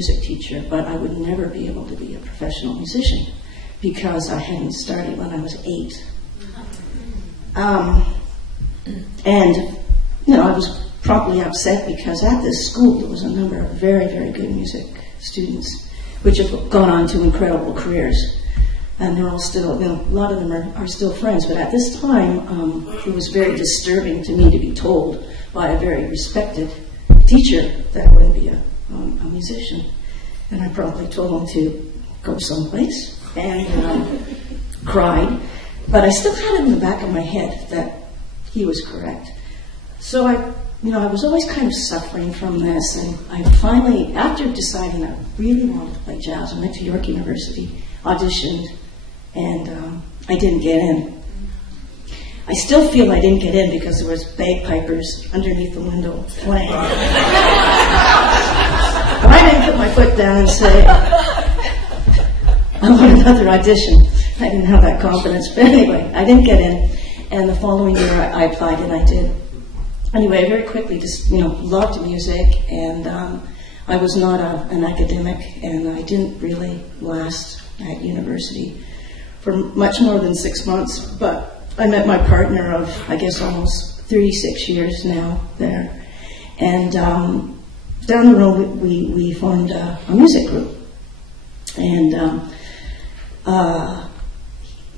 music teacher, but I would never be able to be a professional musician because I hadn't started when I was 8. And, you know, I was promptly upset because at this school there was a number of very, very good music students which have gone on to incredible careers. And they're all still, you know, a lot of them are still friends. But at this time, it was very disturbing to me to be told by a very respected teacher that I wouldn't be a musician. And I probably told him to go someplace and cried. But I still had it in the back of my head that he was correct. So I was always kind of suffering from this. And I finally, after deciding I really wanted to play jazz, I went to York University, auditioned, and I didn't get in. I still feel I didn't get in because there was bagpipers underneath the window playing. But I didn't put my foot down and say, I want another audition. I didn't have that confidence. But anyway, I didn't get in. And the following year I applied and I did. Anyway, I very quickly just, loved music, and I was not an academic, and I didn't really last at university for much more than 6 months, but I met my partner of, I guess, almost 36 years now there. And down the road, we formed a music group. And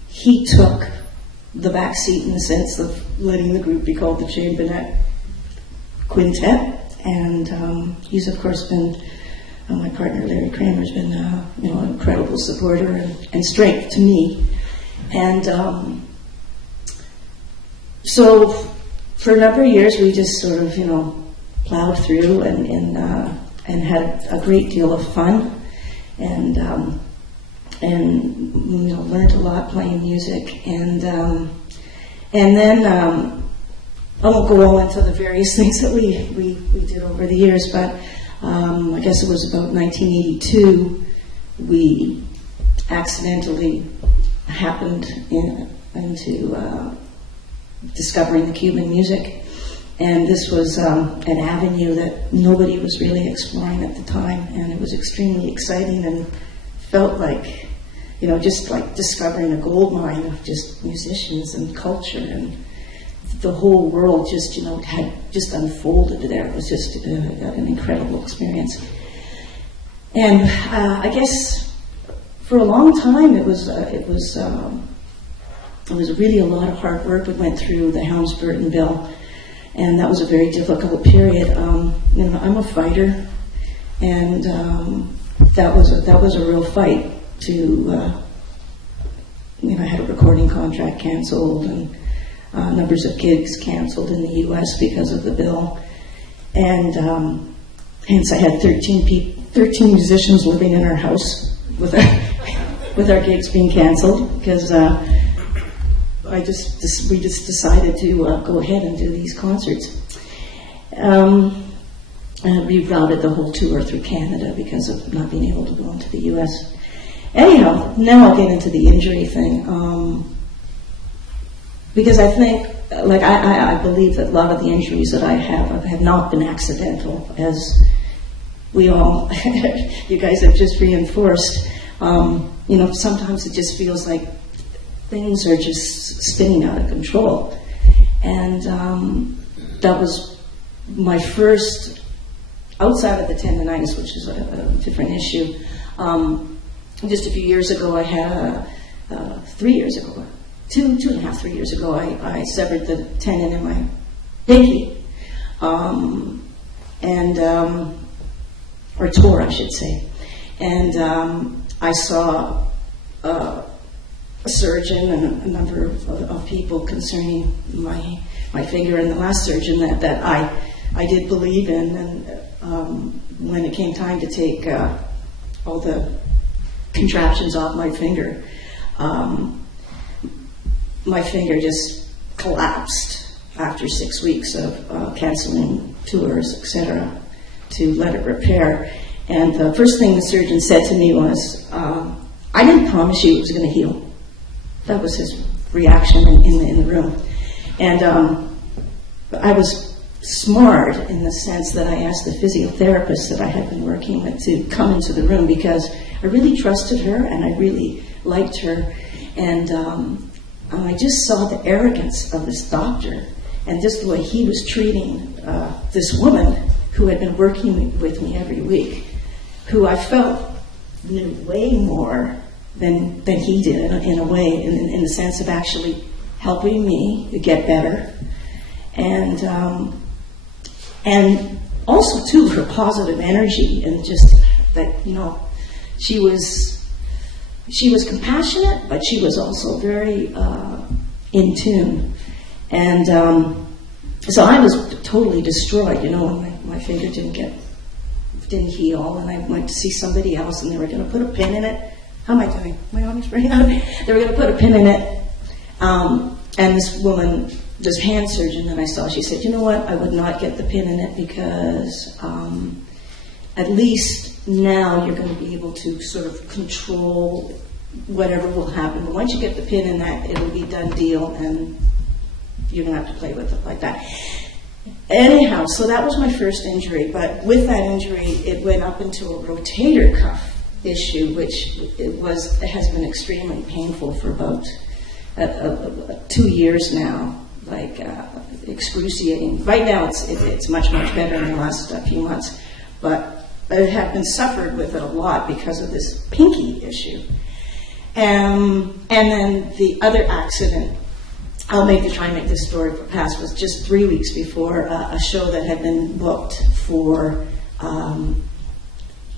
he took the back seat in the sense of letting the group be called the Bunnett Quintet. And he's, of course, been, my partner, Larry Kramer's been, an incredible supporter and strength to me. And so for a number of years, we just sort of, plowed through and had a great deal of fun, and learned a lot playing music, and then I won't go all into the various things that we did over the years, but I guess it was about 1982 we accidentally happened into discovering the Cuban music. And this was an avenue that nobody was really exploring at the time, and it was extremely exciting and felt like, just like discovering a gold mine of just musicians and culture, and the whole world just, had just unfolded there. It was just an incredible experience. And I guess for a long time it was really a lot of hard work. We went through the Helms-Burton bill, and that was a very difficult period. I'm a fighter, and that was a real fight to, I had a recording contract canceled, and numbers of gigs canceled in the U.S. because of the bill, and hence I had 13 musicians living in our house with our gigs being canceled because we just decided to go ahead and do these concerts. And rerouted the whole tour through Canada because of not being able to go into the U.S. Anyhow, now I'll get into the injury thing. Because I think, I believe that a lot of the injuries that I have not been accidental, as we all, you guys have just reinforced. Sometimes it just feels like things are just spinning out of control. And that was my first, outside of the tendonitis, which is a different issue. Just a few years ago, I had 3 years ago, 3 years ago, I severed the tendon in my pinky, or tore, I should say. And I saw a surgeon and a number of people concerning my finger, and the last surgeon that I did believe in. And when it came time to take all the contraptions off my finger just collapsed after 6 weeks of canceling tours, etc., to let it repair. And the first thing the surgeon said to me was, I didn't promise you it was going to heal. That was his reaction in the room. And I was smart in the sense that I asked the physiotherapist that I had been working with to come into the room because I really trusted her and I really liked her. And I just saw the arrogance of this doctor and just the way he was treating this woman who had been working with me every week, who I felt knew way more than he did in a way, in the sense of actually helping me to get better. And also, too, her positive energy and just that, you know, she was compassionate, but she was also very in tune. And so I was totally destroyed, you know, when my finger didn't heal, and I went to see somebody else, and they were going to put a pin in it. How am I doing? My arm is right out. They were going to put a pin in it, and this woman, this hand surgeon that I saw, she said, you know what, I would not get the pin in it because at least now you're going to be able to sort of control whatever will happen. But once you get the pin in that, it'll be done deal, and you don't have to play with it like that. Anyhow, so that was my first injury, but with that injury, it went up into a rotator cuff issue, which has been extremely painful for about 2 years now, like excruciating. Right now, it's much better in the last few months, but I have been suffered with it a lot because of this pinky issue. And then the other accident, try and make this story pass, was just 3 weeks before a show that had been booked for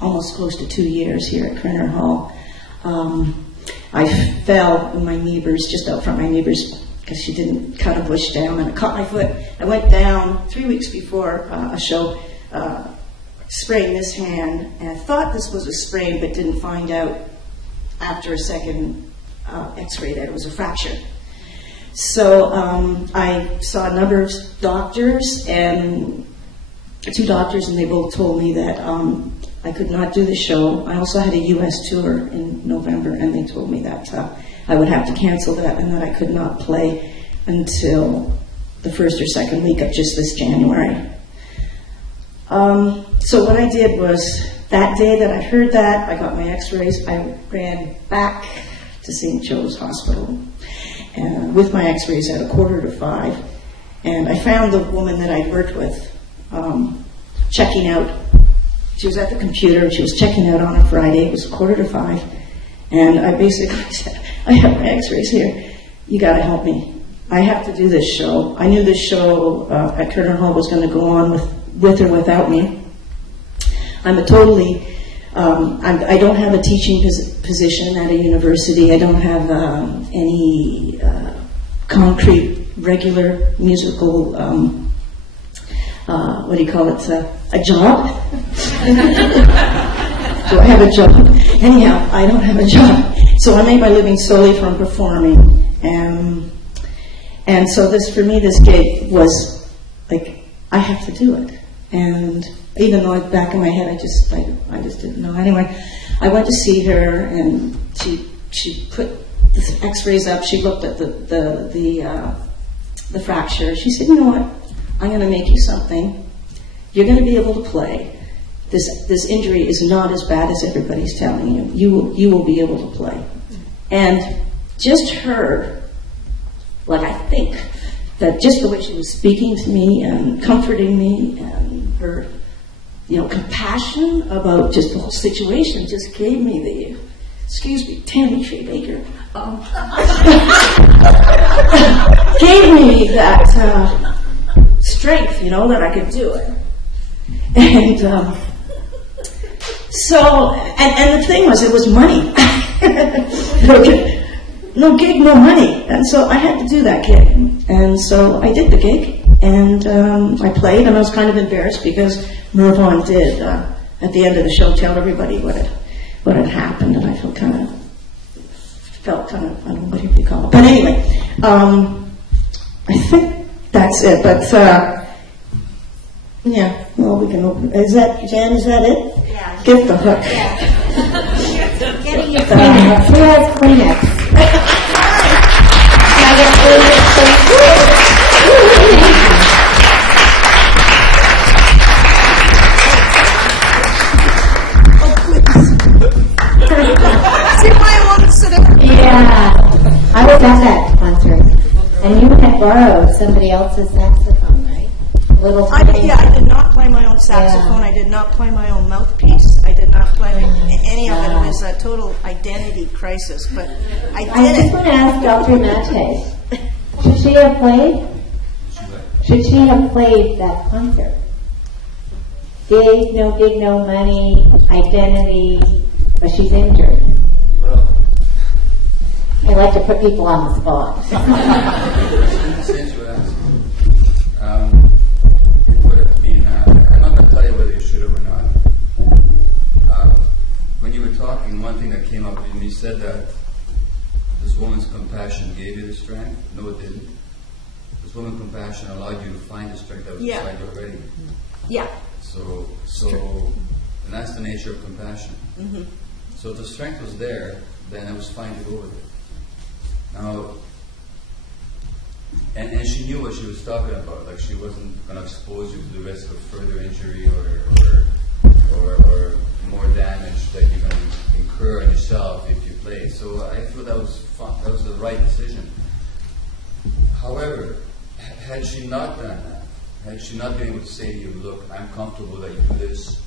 almost close to 2 years here at Critter Hall. I fell in my neighbor's, just out front of my neighbor's, because she didn't cut a bush down, and I caught my foot. I went down 3 weeks before a show, sprained this hand, and I thought this was a sprain, but didn't find out after a second x-ray that it was a fracture. So I saw a number of doctors, and 2 doctors, and they both told me that I could not do the show. I also had a U.S. tour in November, and they told me that I would have to cancel that and that I could not play until the first or second week of just this January. So what I did was, that day that I heard that, I got my x-rays, I ran back to St. Joe's Hospital with my x-rays at 4:45, and I found the woman that I'd worked with checking out. She was at the computer, she was checking out on a Friday. It was 4:45, and I basically said, I have my x-rays here, you got to help me. I have to do this show. I knew this show at Critter Hall was going to go on with or without me. I'm a totally, I don't have a teaching position at a university. I don't have any concrete, regular musical, what do you call it, a job? Do I have a job? Anyhow, I don't have a job. So I make my living solely from performing. And so for me, this gig was like, I have to do it. And even though back in my head, I just didn't know. Anyway, I went to see her, and she put the x-rays up. She looked at the fracture. She said, you know what? I'm going to make you something. You're going to be able to play. This injury is not as bad as everybody's telling you. You will be able to play. And just her, like, I think that just the way she was speaking to me and comforting me, and her, compassion about just the whole situation just gave me the, excuse me, Tammy Faye Baker, gave me that strength, that I could do it. And and the thing was, it was money. No gig, no money. And so I had to do that gig. And so I did the gig, and I played, and I was kind of embarrassed because Mervon did, at the end of the show, tell everybody what had happened, and I felt kind of, I don't know what you call it. But anyway, I think that's it. But, yeah, well, we can open. Jan, is that it? Yeah. Get the hook. Yeah. Getting your Kleenex. Who has Kleenex? Can I get Kleenex, please? I was at that concert, and you had borrowed somebody else's saxophone, right? Little. I did not play my own saxophone. Yeah. I did not play my own mouthpiece. I did not play any of it. It was a total identity crisis. But I just want to ask Dr. Mate, should she have played? Should she have played that concert? Gig, no money, identity, but she's injured. Well, I like to put people on the spot. Since you asked, it could have been, I'm not going to tell you whether you should have or not. When you were talking, one thing that came up when you said that this woman's compassion gave you the strength. No, it didn't. This woman's compassion allowed you to find the strength that was inside you already. Yeah. So, and that's the nature of compassion. Mm-hmm. So if the strength was there, then it was fine to go with it. Now, and she knew what she was talking about. Like, she wasn't going to expose you to the risk of further injury or more damage that you're going to incur on yourself if you play. So I feel that was fun. That was the right decision. However, had she not done that, had she not been able to say to you, look, I'm comfortable that you do this,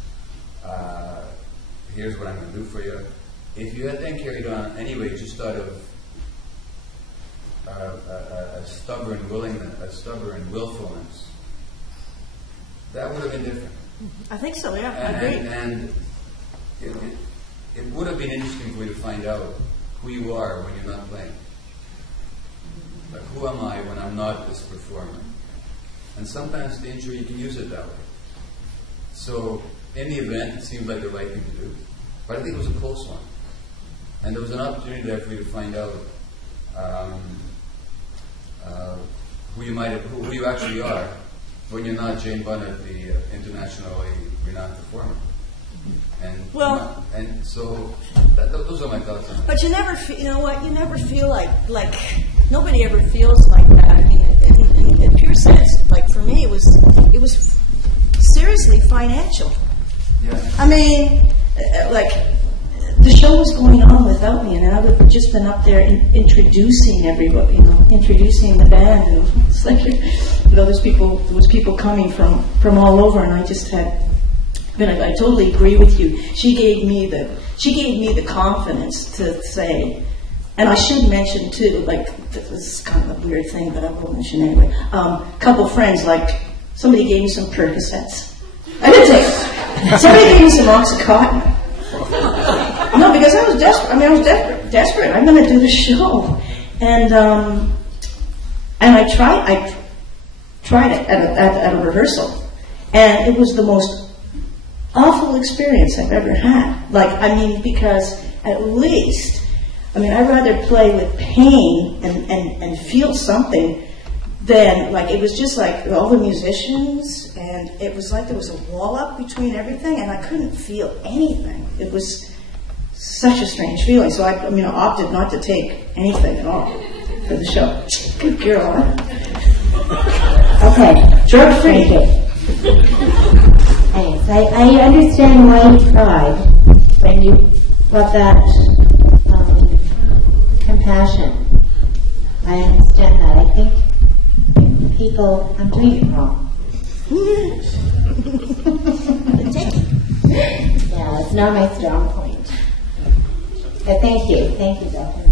here's what I'm going to do for you. If you had then carried on anyway, just out of a stubborn willingness, a stubborn willfulness, that would have been different. I think so, yeah, I agree. And it would have been interesting for you to find out who you are when you're not playing. Like, who am I when I'm not this performer? And sometimes the injury, you can use it that way. So, in the event, it seemed like the right thing to do. But I think it was a close one. And there was an opportunity there for you to find out who you actually are when you're not Jane Bunnett, the internationally renowned performer. And so those are my thoughts on it. But you never, you know what? You never feel like nobody ever feels like that. I mean, in pure sense, like for me, it was seriously financial. Yeah. I mean, like the show was going on without me, and I would have just been up there introducing everybody, introducing the band, and it's like there was people coming from all over, and I just had. But I totally agree with you. She gave me the confidence to say, and I should mention too, like this is kind of a weird thing, but I will mention anyway. A couple friends, like somebody gave me some Percocets. I didn't take it. Somebody gave me some Oxycontin. No, because I was desperate. I mean, I was desperate. I'm going to do the show, and I tried it at a rehearsal, and it was the most awful experience I've ever had. Like, I mean, because at least, I mean, I'd rather play with pain and feel something than, like, it was just like all the musicians, and it was like there was a wall up between everything, and I couldn't feel anything. It was such a strange feeling. So I opted not to take anything at all for the show. Good girl, huh? Okay. Drug free. Thanks. I understand why you cried when you got that compassion. I understand that. I think people, I'm doing it wrong. Yeah, it's not my strong point. But thank you, Dr.